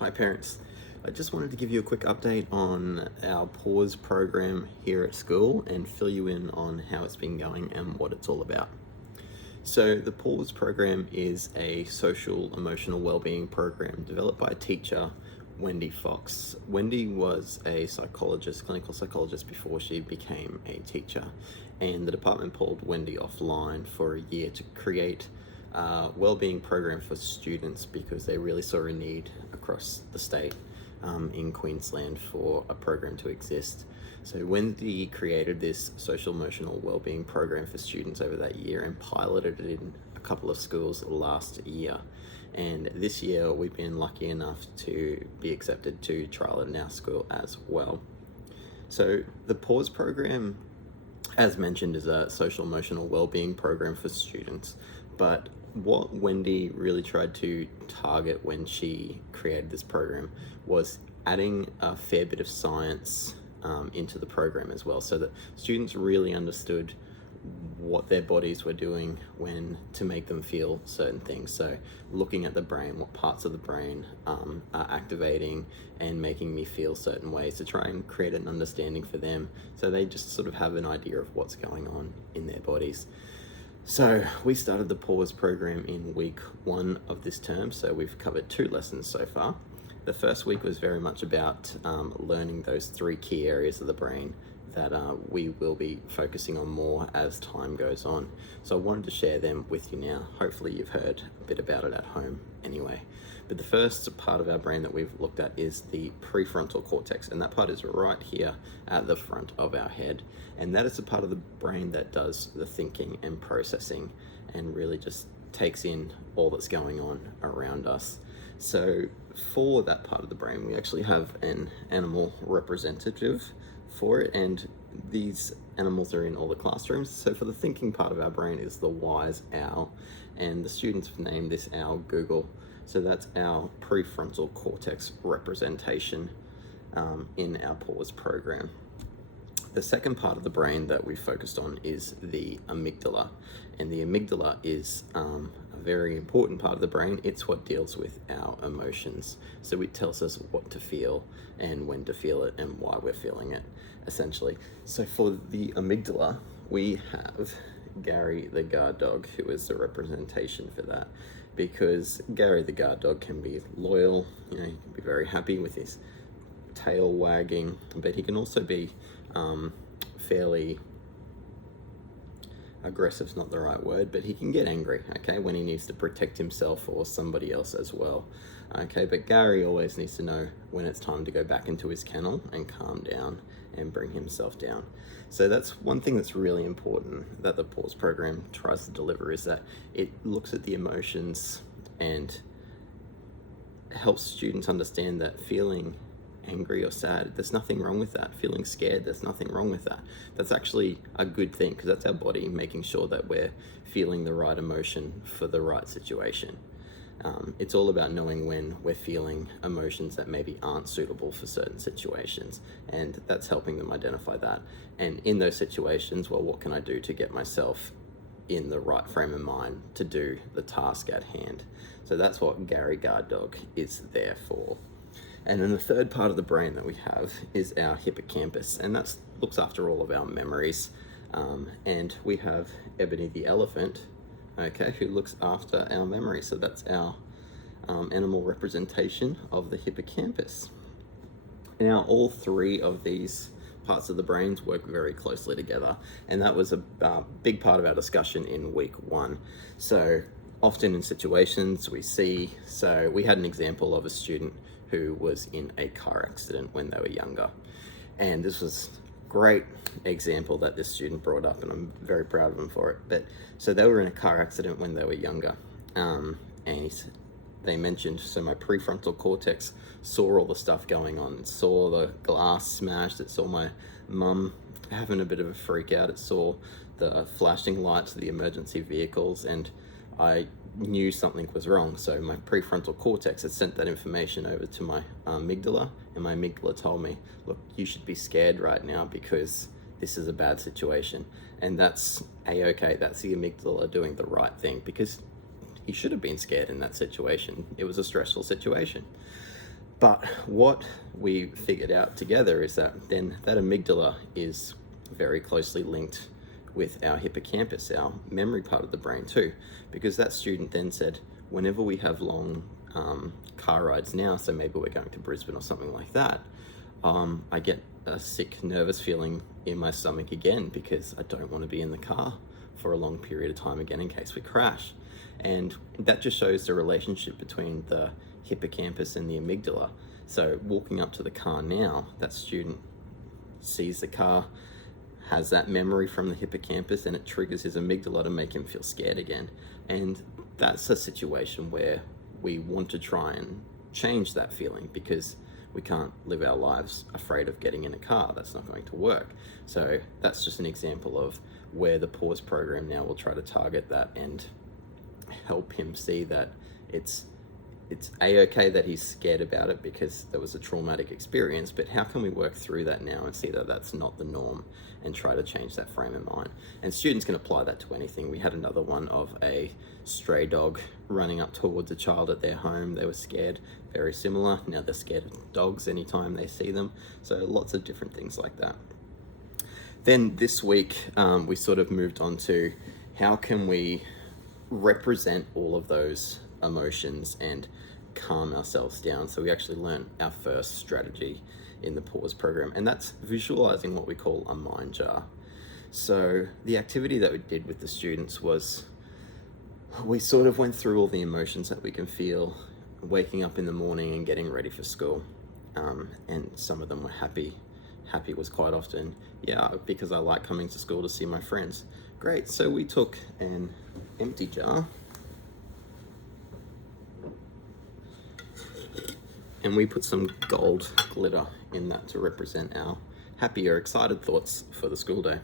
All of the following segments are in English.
Hi parents, I just wanted to give you a quick update on our pause program here at school and fill you in on how it's been going and what it's all about. So the pause program is a social emotional wellbeing program developed by a teacher, Wendy Fox. Wendy was a psychologist, clinical psychologist before she became a teacher, and the department pulled Wendy offline for a year to create wellbeing program for students because they really saw a need across the state in Queensland for a program to exist. So Wendy created this social emotional wellbeing program for students over that year and piloted it in a couple of schools last year. And this year we've been lucky enough to be accepted to trial it in our school as well. So the pause program, as mentioned, is a social emotional wellbeing program for students, but what Wendy really tried to target when she created this program was adding a fair bit of science into the program as well, so that students really understood what their bodies were doing when to make them feel certain things. So looking at the brain, what parts of the brain are activating and making me feel certain ways, to try and create an understanding for them so they just sort of have an idea of what's going on in their bodies. So we started the pause program in week 1 of this term, so we've covered 2 lessons so far. The first week was very much about learning those 3 key areas of the brain that we will be focusing on more as time goes on. So I wanted to share them with you now. Hopefully you've heard a bit about it at home anyway. But the first part of our brain that we've looked at is the prefrontal cortex, and that part is right here at the front of our head. And that is the part of the brain that does the thinking and processing and really just takes in all that's going on around us. So for that part of the brain, we actually have an animal representative for it, and these animals are in all the classrooms. So for the thinking part of our brain is the wise owl, and the students have named this owl Google. So that's our prefrontal cortex representation in our pause program. The second part of the brain that we focused on is the amygdala, and the amygdala is a very important part of the brain. It's what deals with our emotions. So it tells us what to feel and when to feel it and why we're feeling it, essentially. So for the amygdala, we have Gary the guard dog, who is the representation for that, because Gary the guard dog can be loyal, he can be very happy with his tail wagging, but he can also be fairly aggressive is not the right word, but he can get angry, okay, when he needs to protect himself or somebody else as well, okay. But Gary always needs to know when it's time to go back into his kennel and calm down and bring himself down. So that's one thing that's really important that the pause program tries to deliver, is that it looks at the emotions and helps students understand that feeling angry or sad, there's nothing wrong with that. Feeling scared, there's nothing wrong with that. That's actually a good thing, because that's our body making sure that we're feeling the right emotion for the right situation. It's all about knowing when we're feeling emotions that maybe aren't suitable for certain situations, and that's helping them identify that. And in those situations, well, what can I do to get myself in the right frame of mind to do the task at hand? So that's what Gary Guard Dog is there for. And then the third part of the brain that we have is our hippocampus, and that looks after all of our memories. And we have Ebony the elephant, okay, who looks after our memories. So that's our animal representation of the hippocampus. Now, all 3 of these parts of the brains work very closely together, and that was a big part of our discussion in week 1. So often in situations we had an example of a student who was in a car accident when they were younger, and this was a great example that this student brought up, and I'm very proud of him for it. But so they were in a car accident when they were younger, and they mentioned, so my prefrontal cortex saw all the stuff going on. It saw the glass smashed, it saw my mum having a bit of a freak out, it saw the flashing lights of the emergency vehicles, and I knew something was wrong. So my prefrontal cortex had sent that information over to my amygdala, and my amygdala told me, look, you should be scared right now because this is a bad situation. And that's a-okay, that's the amygdala doing the right thing, because he should have been scared in that situation. It was a stressful situation. But what we figured out together is that then that amygdala is very closely linked with our hippocampus, our memory part of the brain too, because that student then said, whenever we have long car rides now, so maybe we're going to Brisbane or something like that, I get a sick, nervous feeling in my stomach again because I don't want to be in the car for a long period of time again in case we crash. And that just shows the relationship between the hippocampus and the amygdala. So walking up to the car now, that student sees the car, has that memory from the hippocampus, and it triggers his amygdala to make him feel scared again. And that's a situation where we want to try and change that feeling, because we can't live our lives afraid of getting in a car. That's not going to work. So that's just an example of where the pause program now will try to target that and help him see that it's a-okay that he's scared about it because there was a traumatic experience, but how can we work through that now and see that that's not the norm and try to change that frame of mind? And students can apply that to anything. We had another one of a stray dog running up towards a child at their home. They were scared, very similar. Now they're scared of dogs anytime they see them. So lots of different things like that. Then this week, we sort of moved on to how can we represent all of those emotions and calm ourselves down. So we actually learned our first strategy in the pause program, and that's visualizing what we call a mind jar. So the activity that we did with the students was we sort of went through all the emotions that we can feel waking up in the morning and getting ready for school, and some of them were happy. Happy was quite often, yeah, because I like coming to school to see my friends. Great. So we took an empty jar and we put some gold glitter in that to represent our happy or excited thoughts for the school day.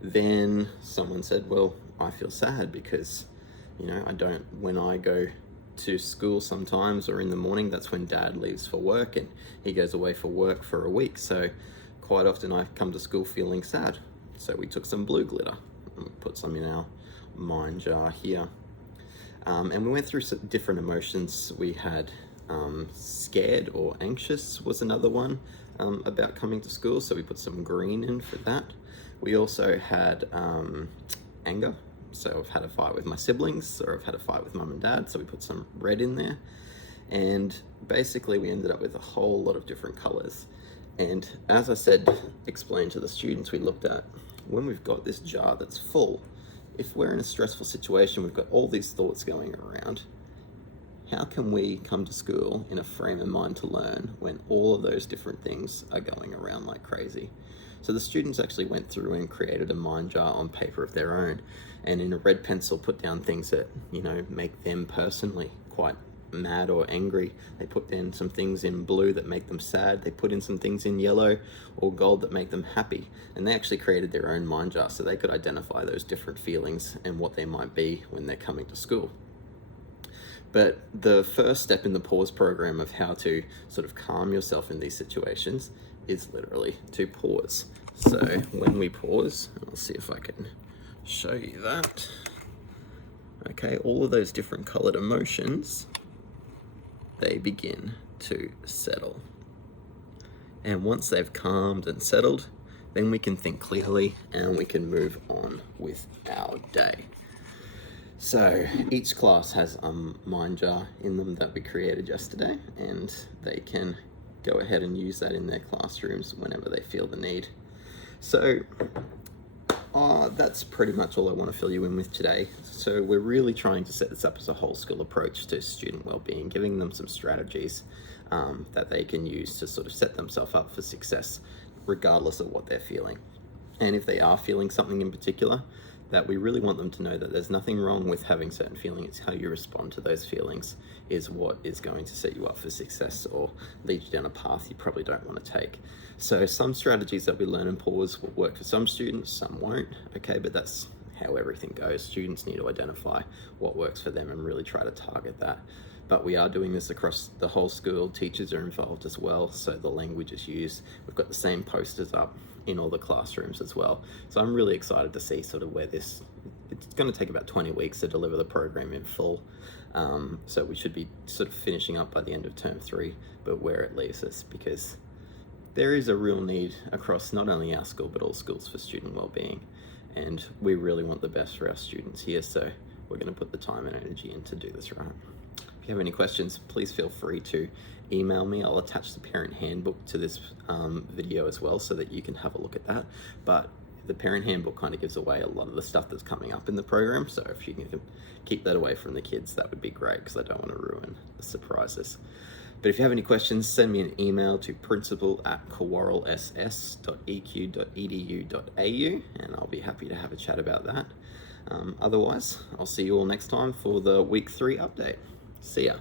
Then someone said, well, I feel sad because, when I go to school sometimes or in the morning, that's when Dad leaves for work and he goes away for work for a week. So quite often I come to school feeling sad. So we took some blue glitter and put some in our mind jar here. And we went through some different emotions. We had scared or anxious was another one about coming to school, so we put some green in for that. We also had anger, so I've had a fight with my siblings or I've had a fight with mum and dad, so we put some red in there. And basically we ended up with a whole lot of different colors. And as I said, explained to the students, we looked at when we've got this jar that's full, if we're in a stressful situation, we've got all these thoughts going around, how can we come to school in a frame of mind to learn when all of those different things are going around like crazy? So the students actually went through and created a mind jar on paper of their own, and in a red pencil put down things that, make them personally quite mad or angry. They put in some things in blue that make them sad. They put in some things in yellow or gold that make them happy. And they actually created their own mind jar so they could identify those different feelings and what they might be when they're coming to school. But the first step in the pause program of how to sort of calm yourself in these situations is literally to pause. So when we pause, I'll see if I can show you that. Okay, all of those different colored emotions, they begin to settle. And once they've calmed and settled, then we can think clearly and we can move on with our day. So each class has a mind jar in them that we created yesterday, and they can go ahead and use that in their classrooms whenever they feel the need. So that's pretty much all I want to fill you in with today. So we're really trying to set this up as a whole school approach to student well-being, giving them some strategies that they can use to sort of set themselves up for success regardless of what they're feeling. And if they are feeling something in particular, that we really want them to know that there's nothing wrong with having certain feelings. It's how you respond to those feelings is what is going to set you up for success or lead you down a path you probably don't want to take. So some strategies that we learn in pause will work for some students, some won't, okay, but that's how everything goes. Students need to identify what works for them and really try to target that. But we are doing this across the whole school. Teachers are involved as well, so the language is used. We've got the same posters up in all the classrooms as well. So I'm really excited to see sort of where it's going to take about 20 weeks to deliver the program in full. So we should be sort of finishing up by the end of term 3, but where it leaves us, because there is a real need across not only our school but all schools for student wellbeing, and we really want the best for our students here, so we're going to put the time and energy in to do this right. If you have any questions, please feel free to email me. I'll attach the parent handbook to this video as well so that you can have a look at that. But the parent handbook kind of gives away a lot of the stuff that's coming up in the program, so if you can keep that away from the kids, that would be great, because I don't want to ruin the surprises. But if you have any questions, send me an email to principal@cawarralss.eq.edu.au, and I'll be happy to have a chat about that. Otherwise, I'll see you all next time for the week 3 update. See ya.